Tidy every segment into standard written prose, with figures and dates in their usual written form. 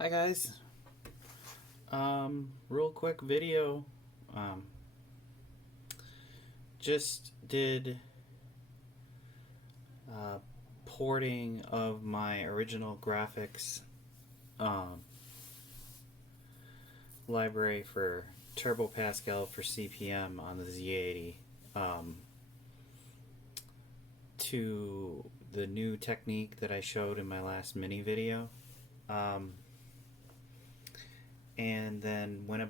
Hi guys. Real quick video. Just did porting of my original graphics library for Turbo Pascal for CPM on the Z80 to the new technique that I showed in my last mini video. And then went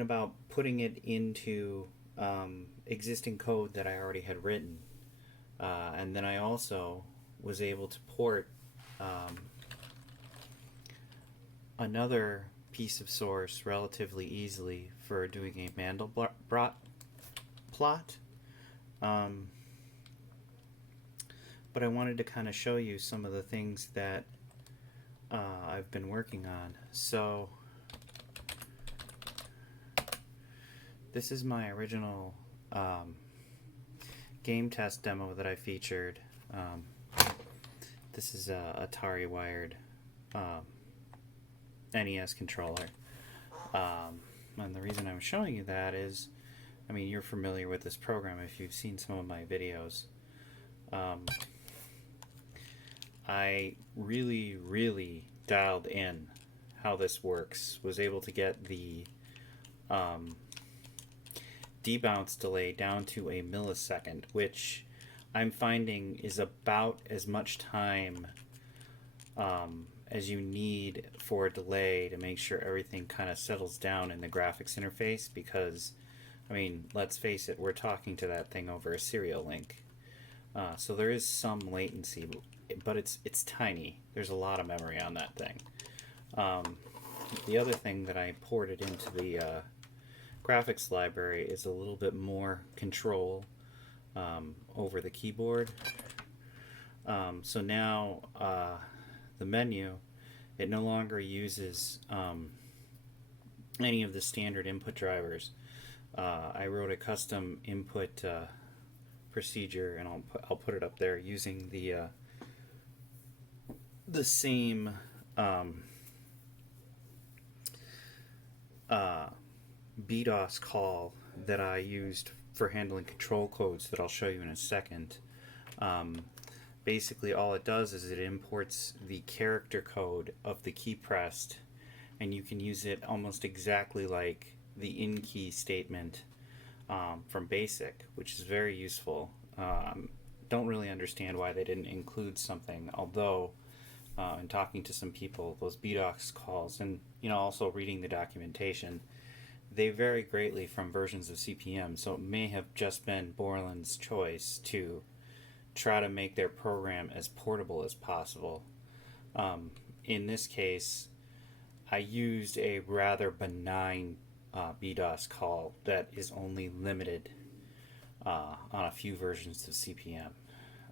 about putting it into existing code that I already had written, and then I also was able to port another piece of source relatively easily for doing a Mandelbrot plot. But I wanted to kind of show you some of the things that I've been working on. So this is my original game test demo that I featured. This is a Atari wired NES controller. And the reason I'm showing you that is, I mean, you're familiar with this program if you've seen some of my videos. I really dialed in how this works. Was able to get the debounce delay down to a millisecond, which I'm finding is about as much time as you need for a delay to make sure everything kind of settles down in the graphics interface, because I mean, let's face it, we're talking to that thing over a serial link. So there is some latency, but it's tiny. There's a lot of memory on that thing. The other thing that I ported into the graphics library is a little bit more control over the keyboard. So now the menu, it no longer uses any of the standard input drivers. I wrote a custom input procedure, and I'll put it up there using the same BDOS call that I used for handling control codes that I'll show you in a second. Basically all it does is it imports the character code of the key pressed, and you can use it almost exactly like the in key statement from BASIC, which is very useful. Don't really understand why they didn't include something, although in talking to some people, those BDOS calls, and also reading the documentation, they vary greatly from versions of CPM, so it may have just been Borland's choice to try to make their program as portable as possible. In this case, I used a rather benign BDOS call that is only limited on a few versions of CPM.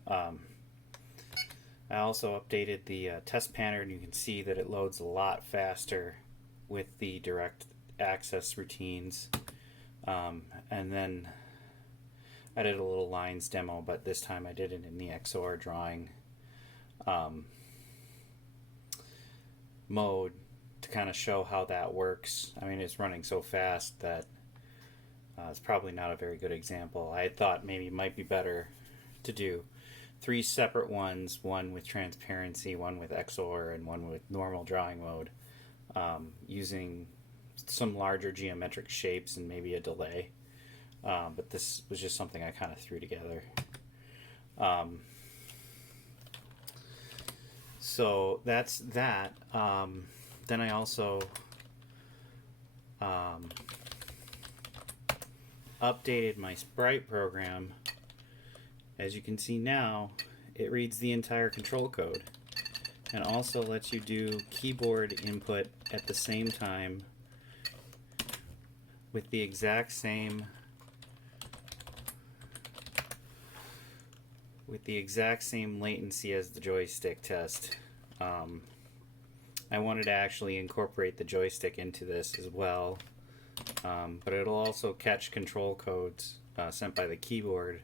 I also updated the test pattern. You can see that it loads a lot faster with the direct access routines. And then I did a little lines demo, but this time I did it in the XOR drawing mode to kind of show how that works. I mean, it's running so fast that it's probably not a very good example. I thought maybe it might be better to do 3 separate ones, one with transparency, one with XOR, and one with normal drawing mode, using some larger geometric shapes and maybe a delay. But this was just something I kind of threw together. So that's that. Then I also updated my Sprite program. As you can see now, it reads the entire control code and also lets you do keyboard input at the same time with the exact same latency as the joystick test. I wanted to actually incorporate the joystick into this as well, but it'll also catch control codes sent by the keyboard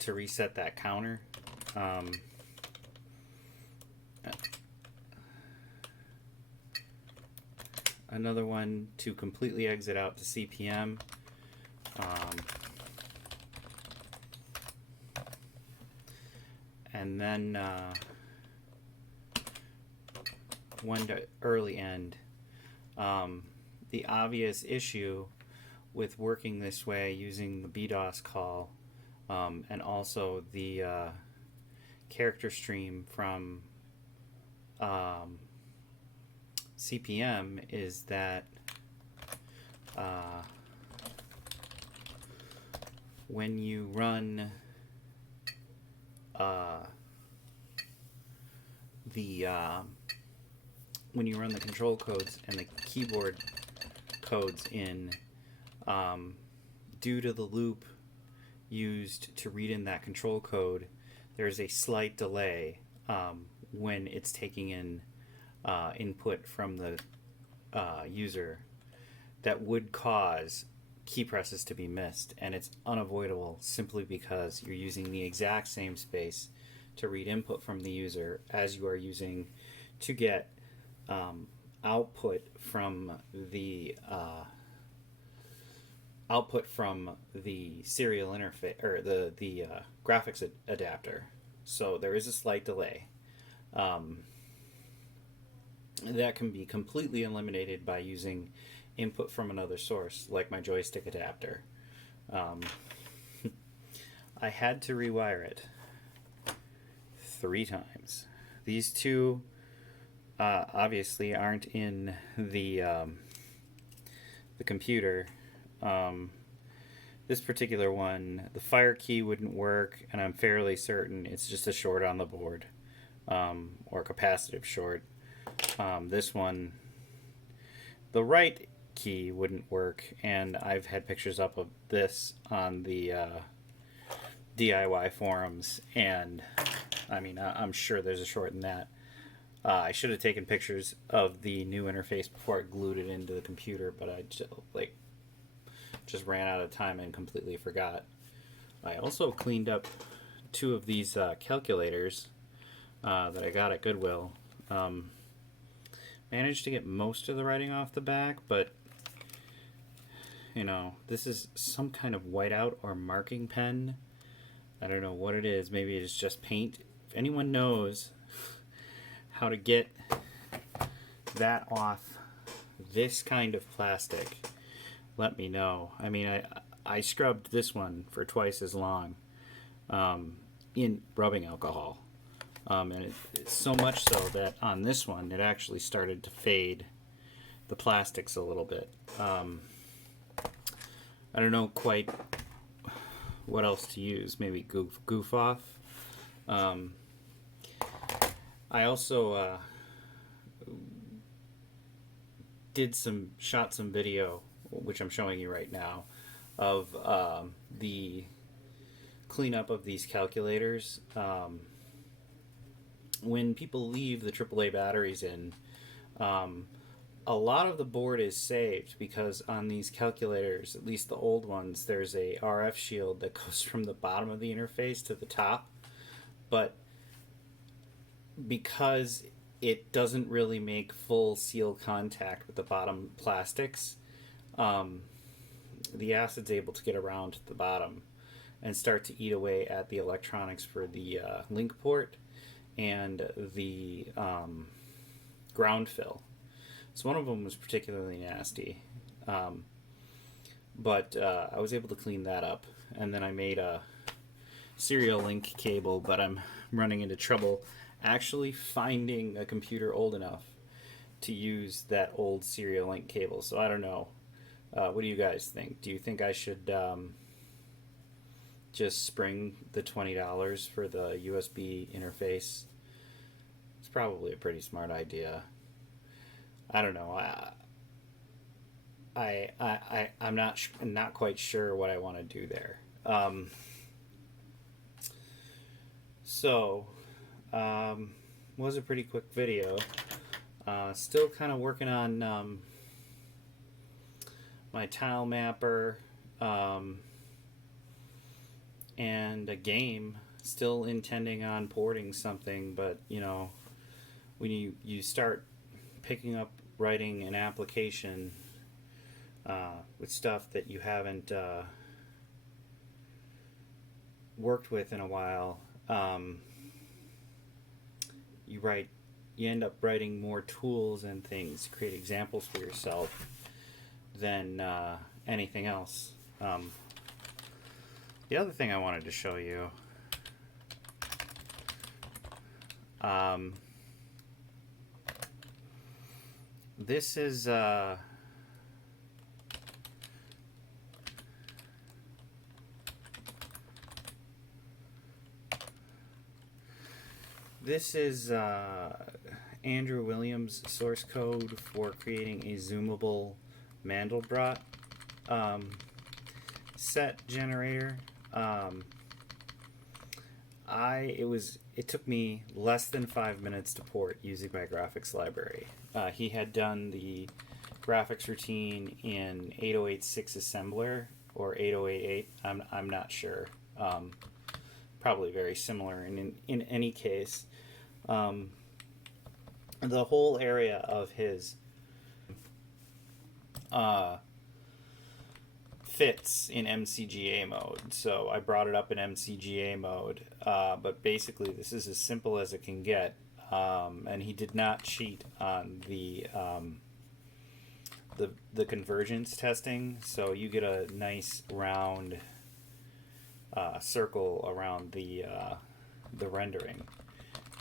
to reset that counter. another one to completely exit out to CPM. And then one to early end. The obvious issue with working this way using the BDOS call and also the character stream from CPM is that when you run the control codes and the keyboard codes in, due to the loop used to read in that control code, there's a slight delay when it's taking in input from the user that would cause key presses to be missed, and it's unavoidable simply because you're using the exact same space to read input from the user as you are using to get output from the serial interface or the graphics adapter. So there is a slight delay. That can be completely eliminated by using input from another source, like my joystick adapter. I had to rewire it 3 times. These two obviously aren't in the computer. This particular one, the fire key wouldn't work, and I'm fairly certain it's just a short on the board, or a capacitive short. This one, the right key wouldn't work, and I've had pictures up of this on the DIY forums, and I mean, I'm sure there's a short in that. I should have taken pictures of the new interface before I glued it into the computer, but I just ran out of time and completely forgot. I also cleaned up 2 of these calculators that I got at Goodwill. Managed to get most of the writing off the back, but you know, this is some kind of whiteout or marking pen. I don't know what it is. Maybe it's just paint. If anyone knows how to get that off this kind of plastic, let me know. I mean, I scrubbed this one for twice as long in rubbing alcohol. And it's so much so that on this one it actually started to fade the plastics a little bit. I don't know quite what else to use. Maybe goof off. I also shot some video, which I'm showing you right now, of the cleanup of these calculators. When people leave the AAA batteries in, a lot of the board is saved because on these calculators, at least the old ones, there's a RF shield that goes from the bottom of the interface to the top. But because it doesn't really make full seal contact with the bottom plastics, the acid's able to get around to the bottom and start to eat away at the electronics for the link port and the ground fill. So one of them was particularly nasty, but I was able to clean that up, and then I made a serial link cable, but I'm running into trouble actually finding a computer old enough to use that old serial link cable. So I don't know. What do you guys think? Do you think I should just spring the $20 for the USB interface? It's probably a pretty smart idea. I don't know. I'm not quite sure what I want to do there. Was a pretty quick video. Still kind of working on my tile mapper and a game. Still intending on porting something, but you know, when you start picking up writing an application with stuff that you haven't worked with in a while, you end up writing more tools and things, create examples for yourself than anything else. The other thing I wanted to show you, this is Andrew Williams' source code for creating a zoomable Mandelbrot set generator. It took me less than 5 minutes to port using my graphics library. He had done the graphics routine in 808.6 assembler or 808.8. I'm not sure. Probably very similar. And in any case, the whole area of his fits in MCGA mode, so I brought it up in MCGA mode, but basically this is as simple as it can get, and he did not cheat on the convergence testing, so you get a nice round circle around the rendering.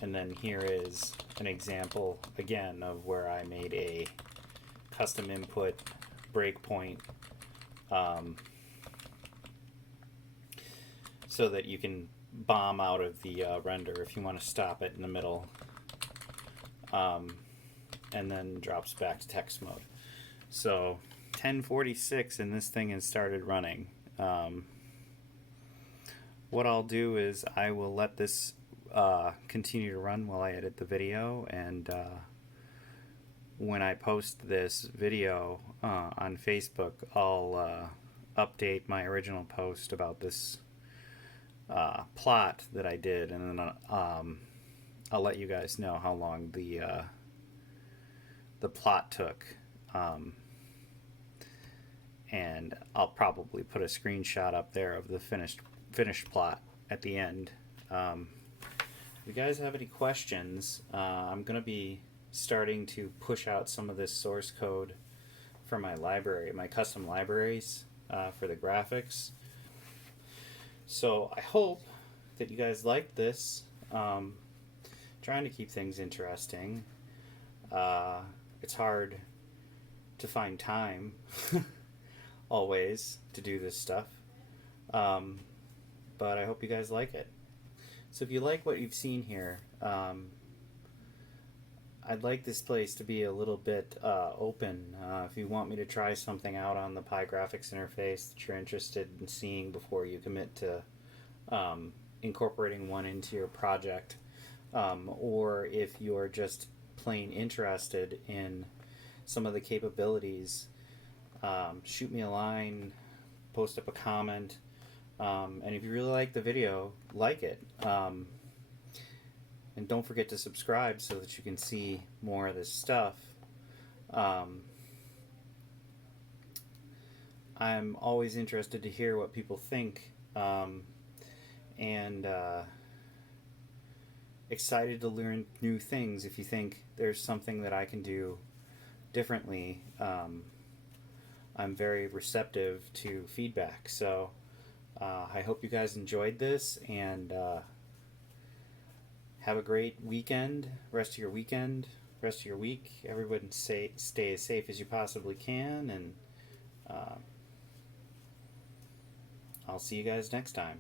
And then here is an example again of where I made a custom input breakpoint so that you can bomb out of the render if you want to stop it in the middle, and then drops back to text mode. So 10:46 and this thing has started running. What I'll do is I will let this continue to run while I edit the video, and when I post this video on Facebook, I'll update my original post about this plot that I did, and then I'll let you guys know how long the plot took, and I'll probably put a screenshot up there of the finished plot at the end. If you guys have any questions, I'm going to be starting to push out some of this source code for my library, my custom libraries for the graphics. So I hope that you guys like this. Trying to keep things interesting. It's hard to find time always to do this stuff, but I hope you guys like it. So if you like what you've seen here, I'd like this place to be a little bit open. If you want me to try something out on the PiGFX interface that you're interested in seeing before you commit to incorporating one into your project, or if you're just plain interested in some of the capabilities, shoot me a line, post up a comment, and if you really like the video, like it. And don't forget to subscribe so that you can see more of this stuff. I'm always interested to hear what people think, and excited to learn new things. If you think there's something that I can do differently, I'm very receptive to feedback. So I hope you guys enjoyed this, and have a great weekend, rest of your weekend, rest of your week. Everyone stay as safe as you possibly can, and I'll see you guys next time.